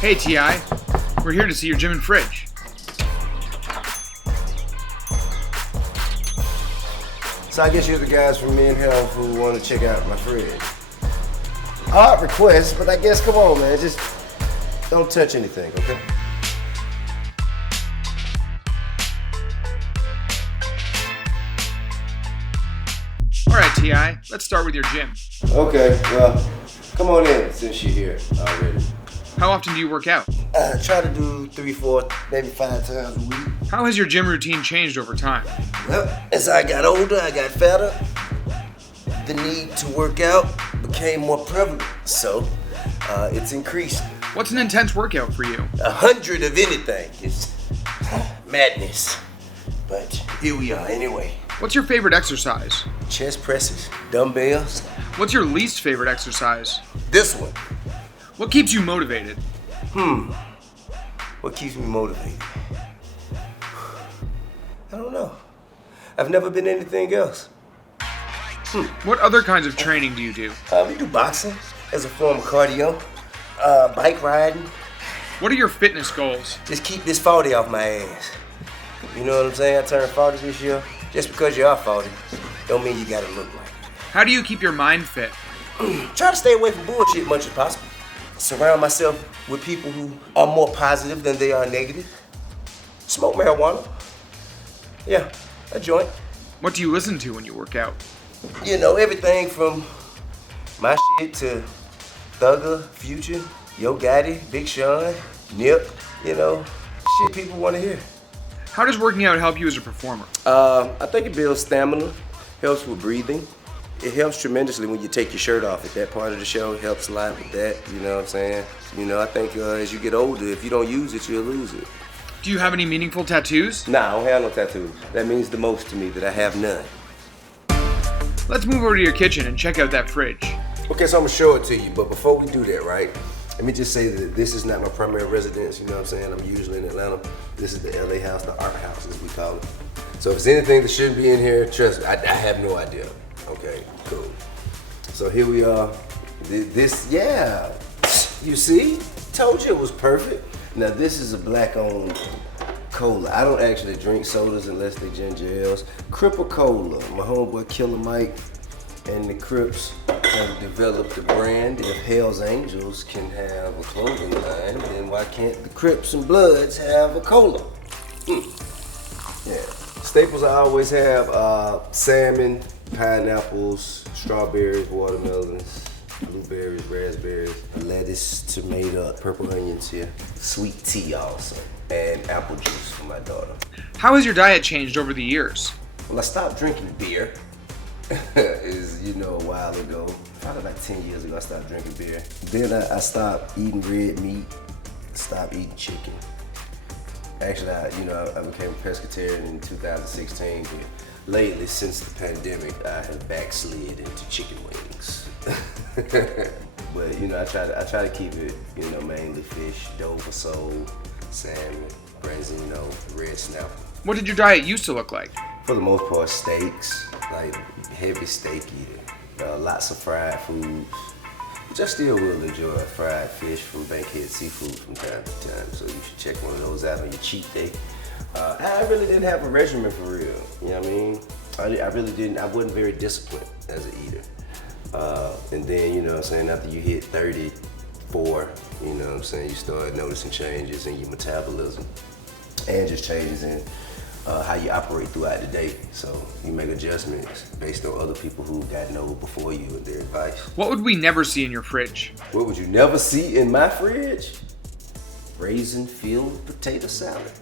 Hey T.I., we're here to see your gym and fridge. So I guess you're the guys from Men Health who want to check out my fridge. Odd request, but I guess, come on, man, just don't touch anything, okay? Alright T.I., let's start with your gym. Okay, well, come on in since you're here already. How often do you work out? Try to do 3, 4, maybe 5 times a week. How has your gym routine changed over time? Well, as I got older, I got fatter. The need to work out became more prevalent, so it's increased. What's an intense workout for you? 100 of anything is madness. But here we are anyway. What's your favorite exercise? Chest presses, dumbbells. What's your least favorite exercise? This one. What keeps you motivated? What keeps me motivated? I don't know. I've never been anything else. What other kinds of training do you do? We do boxing as a form of cardio, bike riding. What are your fitness goals? Just keep this 40 off my ass. You know what I'm saying? I turned 40 this year. Just because you are 40, don't mean you gotta look like it. How do you keep your mind fit? Try to stay away from bullshit as much as possible. Surround myself with people who are more positive than they are negative. Smoke marijuana. Yeah, a joint. What do you listen to when you work out? You know, everything from my shit to Thugger, Future, Yo Gotti, Big Sean, Nip, you know, shit people want to hear. How does working out help you as a performer? I think it builds stamina, helps with breathing. It helps tremendously when you take your shirt off at that part of the show. It helps a lot with that, you know what I'm saying? You know, I think as you get older, if you don't use it, you'll lose it. Do you have any meaningful tattoos? Nah, I don't have no tattoos. That means the most to me, that I have none. Let's move over to your kitchen and check out that fridge. Okay, so I'm gonna show it to you, but before we do that, right? Let me just say that this is not my primary residence, you know what I'm saying? I'm usually in Atlanta. This is the LA house, the art house as we call it. So if there's anything that shouldn't be in here, trust me, I have no idea. Okay, cool. So here we are. Yeah, you see? Told you it was perfect. Now this is a black-owned cola. I don't actually drink sodas unless they're ginger ales. Cripple Cola, my homeboy Killer Mike and the Crips have developed a brand. If Hell's Angels can have a clothing line, then why can't the Crips and Bloods have a cola? Yeah. Staples I always have salmon, pineapples, strawberries, watermelons, blueberries, raspberries, lettuce, tomato, purple onions here, sweet tea also, and apple juice for my daughter. How has your diet changed over the years? Well, I stopped drinking beer. Is, you know, a while ago. Probably like 10 years ago I stopped drinking beer. Then I stopped eating red meat, stopped eating chicken. Actually, I became a pescatarian in 2016, but lately, since the pandemic, I have backslid into chicken wings. But, you know, I try to keep it, you know, mainly fish, Dover sole, salmon, branzino, red snapper. What did your diet used to look like? For the most part, steaks, like heavy steak eater, lots of fried foods. Which I still will enjoy fried fish from Bankhead Seafood from time to time, so you should check one of those out on your cheat day. I really didn't have a regimen for real, you know what I mean? I really didn't, I wasn't very disciplined as an eater. And then, you know what I'm saying, after you hit 34, you know what I'm saying, you start noticing changes in your metabolism and just changes in how you operate throughout the day. So you make adjustments based on other people who got know before you and their advice. What would we never see in your fridge? What would you never see in my fridge? Raisin-filled potato salad.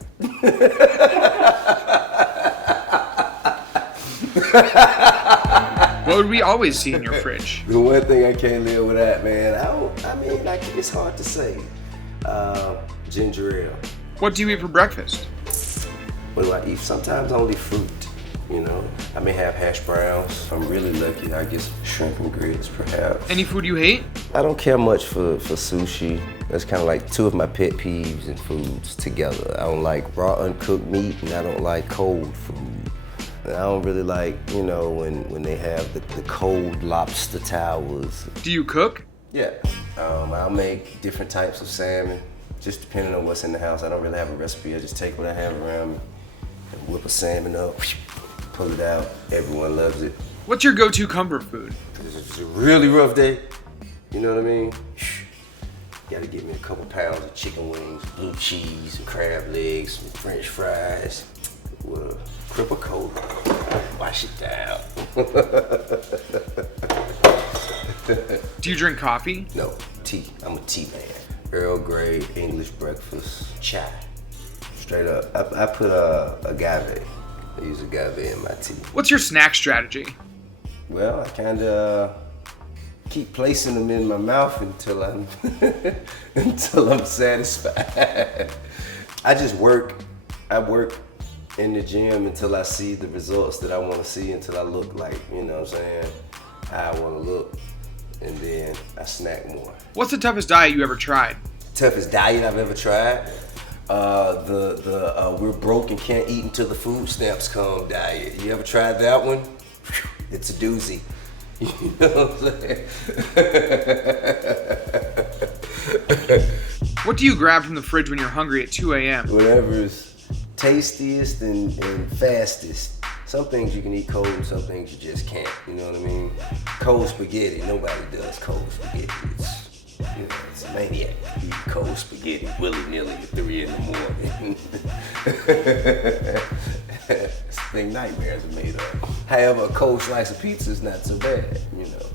What would we always see in your fridge? The one thing I can't live without, man, it's hard to say. Ginger ale. What do you eat for breakfast? What do I eat? Sometimes only fruit, you know. I may have hash browns. If I'm really lucky, I get shrimp and grits, perhaps. Any food you hate? I don't care much for sushi. That's kind of like two of my pet peeves in foods together. I don't like raw, uncooked meat, and I don't like cold food. And I don't really like, you know, when they have the cold lobster towers. Do you cook? Yeah. I'll make different types of salmon, just depending on what's in the house. I don't really have a recipe. I just take what I have around me and whip a salmon up, pull it out. Everyone loves it. What's your go-to comfort food? If it's a really rough day, you know what I mean? Gotta give me a couple pounds of chicken wings, blue cheese, some crab legs, some French fries with a crip of cola. Wash it down. Do you drink coffee? No, tea. I'm a tea man. Earl Grey, English breakfast, chai. Straight up. I put agave. I use agave in my tea. What's your snack strategy? Well, I kind of keep placing them in my mouth until I'm satisfied. I just work. I work in the gym until I see the results that I want to see, until I look like, you know what I'm saying, how I want to look, and then I snack more. What's the toughest diet you ever tried? Toughest diet I've ever tried? We're broke and can't eat until the food stamps come diet. You ever tried that one? It's a doozy. You know what I'm saying? What do you grab from the fridge when you're hungry at 2 a.m.? Whatever's tastiest and fastest. Some things you can eat cold, and some things you just can't. You know what I mean? Cold spaghetti. Nobody does cold spaghetti. It's a maniac. You eat cold spaghetti willy-nilly at 3 in the morning. It's the thing nightmares are made of. However, a cold slice of pizza is not so bad, you know.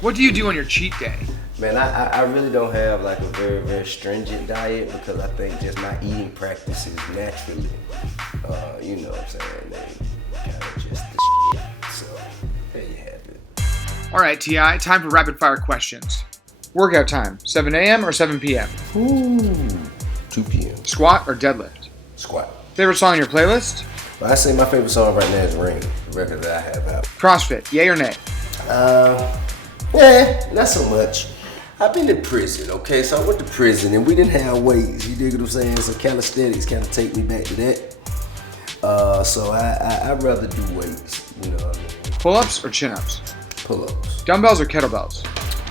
What do you do on your cheat day? Man, I really don't have like a very, very stringent diet, because I think just my eating practices naturally, you know what I'm saying, they kind of just the shit. So, there you have it. All right, T.I., time for rapid fire questions. Workout time, 7 a.m. or 7 p.m.? Ooh, 2 p.m. Squat or deadlift? Squat. Favorite song on your playlist? Well, I say my favorite song right now is Ring, the record that I have out. CrossFit, yay or nay? Yeah, not so much. I've been in prison, okay? So I went to prison and we didn't have weights, you dig what I'm saying? So calisthenics kind of take me back to that. So I'd rather do weights, you know what I mean? Pull-ups or chin-ups? Pull-ups. Dumbbells or kettlebells?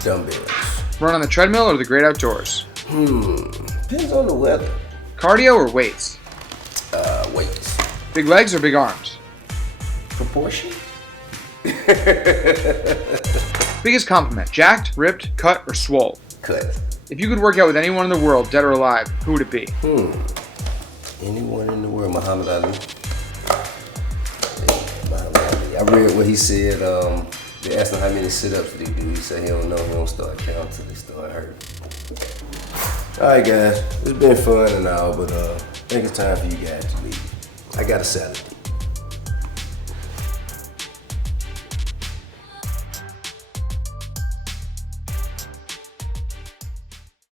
Dumbbells. Run on the treadmill or the great outdoors? Depends on the weather. Cardio or weights? Weights. Big legs or big arms? Proportion? Biggest compliment, jacked, ripped, cut, or swole? Cut. If you could work out with anyone in the world, dead or alive, who would it be? Anyone in the world, Muhammad Ali. Muhammad Ali. I read what he said. They asked him how many sit-ups did he do. He said he don't know. He don't start counting till he start hurting. All right, guys. It's been fun and all, but I think it's time for you guys to leave. I got a salad.